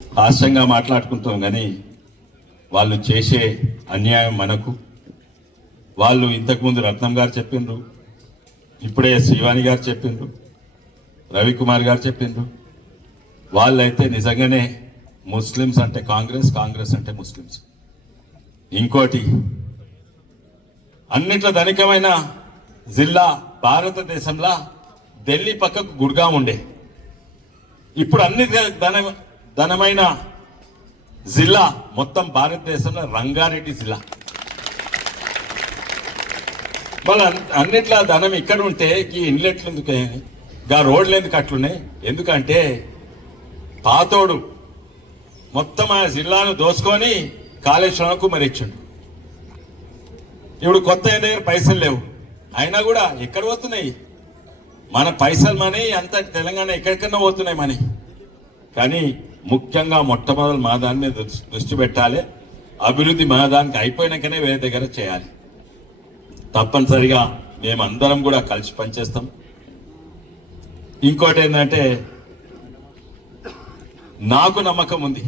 హాస్యంగా మాట్లాడుకుంటాం కానీ వాళ్ళు చేసే అన్యాయం మనకు. వాళ్ళు ఇంతకుముందు రత్నం గారు చెప్పిండ్రు, ఇప్పుడే శ్రీవాణి గారు చెప్పిండ్రు, రవికుమార్ గారు చెప్పిండ్రు. వాళ్ళైతే నిజంగానే ముస్లిమ్స్ అంటే కాంగ్రెస్, కాంగ్రెస్ అంటే ముస్లిమ్స్. ఇంకోటి, అన్నిట్లో ధనికమైన జిల్లా భారతదేశంలో ఢిల్లీ పక్కకు గుడ్గాం ఉండే. ఇప్పుడు అన్ని ధనమైన జిల్లా మొత్తం భారతదేశంలో రంగారెడ్డి జిల్లా. మళ్ళీ అన్నిట్లా ధనం ఇక్కడ ఉంటే ఈ ఇన్లెట్లు ఎందుకు, గా రోడ్లు ఎందుకు అట్లున్నాయి? ఎందుకంటే పాతోడు మొత్తం ఆ జిల్లాను దోసుకొని కాళేశ్వరంకు మరి ఇచ్చిండు. ఇప్పుడు కొత్త దగ్గర పైసలు లేవు, అయినా కూడా ఎక్కడ పోతున్నాయి మన పైసలు? మనీ అంత తెలంగాణ ఎక్కడికన్నా పోతున్నాయి మనీ. కానీ ముఖ్యంగా మొట్టమొదటి మా దాని మీద దృష్టి పెట్టాలి. అభివృద్ధి మా దానికి అయిపోయినాకనే వేరే దగ్గర చేయాలి. తప్పనిసరిగా మేమందరం కూడా కలిసి పనిచేస్తాం. ఇంకోటి ఏంటంటే, నాకు నమ్మకం ఉంది